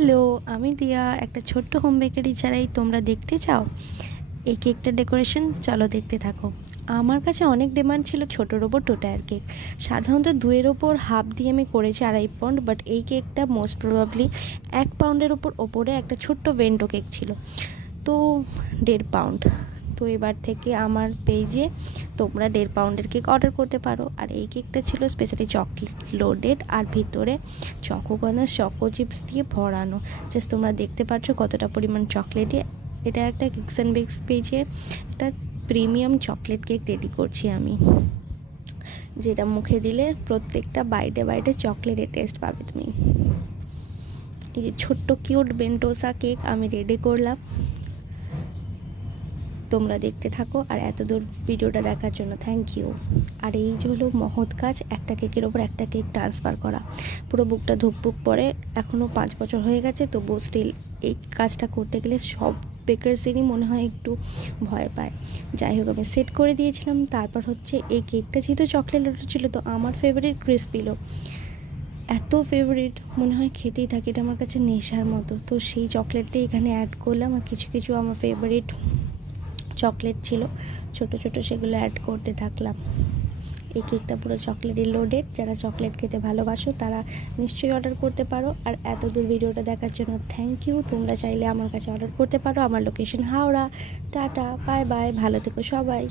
Hello, আমি দিয়া। একটা ছোট্ট হোম বেকারি ছাড়াই তোমরা দেখতে চাও এই কেকটা ডেকোরেশন? চলো দেখতে থাকো। আমার কাছে অনেক ডিমান্ড ছিল ছোটোর ওপর 2 টায়ার কেক। সাধারণত 2-এর ওপর হাফ দিয়ে আমি করেছি 2.5 পাউন্ড, বাট এই কেকটা মোস্ট প্রবাবলি 1 পাউন্ডের ওপরে একটা ছোট্ট ভেন্টো কেক ছিল, তো 1.5 পাউন্ড। তো এবার থেকে আমার পেজে তোমরা 1.5 পাউন্ডের কেক অর্ডার করতে পারো। আর এই কেকটা ছিল স্পেশালি চকলেট লোডেড, আর ভিতরে চকো চিপস দিয়ে ভরানো। জাস্ট তোমরা দেখতে পাচ্ছ কতটা পরিমাণ চকলেটে। এটা একটা কেকস অ্যান্ড বেকস পেজে একটা প্রিমিয়াম চকলেট কেক রেডি করছি আমি, যেটা মুখে দিলে প্রত্যেকটা বাইটে বাইটে চকলেটের টেস্ট পাবে তুমি। এই যে ছোট্ট কিউট বেন্টোসা কেক আমি রেডি করলাম, তোমরা দেখতে থাকো। আর এত দূর ভিডিওটা দেখার জন্য থ্যাংক ইউ। আর এই যে হলো মহৎ কাজ, একটা কেকের ওপর একটা কেক ট্রান্সফার করা। পুরো বুকটা ধুকপুক পড়ে, এখনও 5 বছর হয়ে গেছে, তবুও স্টিল এই কাজটা করতে গেলে সব বেকারসেরই মনে হয় একটু ভয় পায়। যাই হোক, আমি সেট করে দিয়েছিলাম। তারপর হচ্ছে এই কেকটা যেহেতু চকলেট লোডেড ছিল, তো আমার ফেভারিট ক্রিসপিলো এত ফেভারিট, মনে হয় খেতেই থাকে, এটা আমার কাছে নেশার মতো। তো সেই চকলেটটাই এখানে অ্যাড করলাম, আর কিছু কিছু আমার ফেভারিট চকলেট ছিল ছোট ছোট, সেগুলো অ্যাড করতে থাকলাম। এই কেকটা পুরো চকলেটে লোডেড। যারা চকলেট খেতে ভালোবাসো তারা নিশ্চয়ই অর্ডার করতে পারো। আর এত দূর ভিডিওটা দেখার জন্য থ্যাংক ইউ। তোমরা চাইলে আমার কাছে অর্ডার করতে পারো। আমার location Howrah. Tata, bye bye, ভালো থেকো সবাই।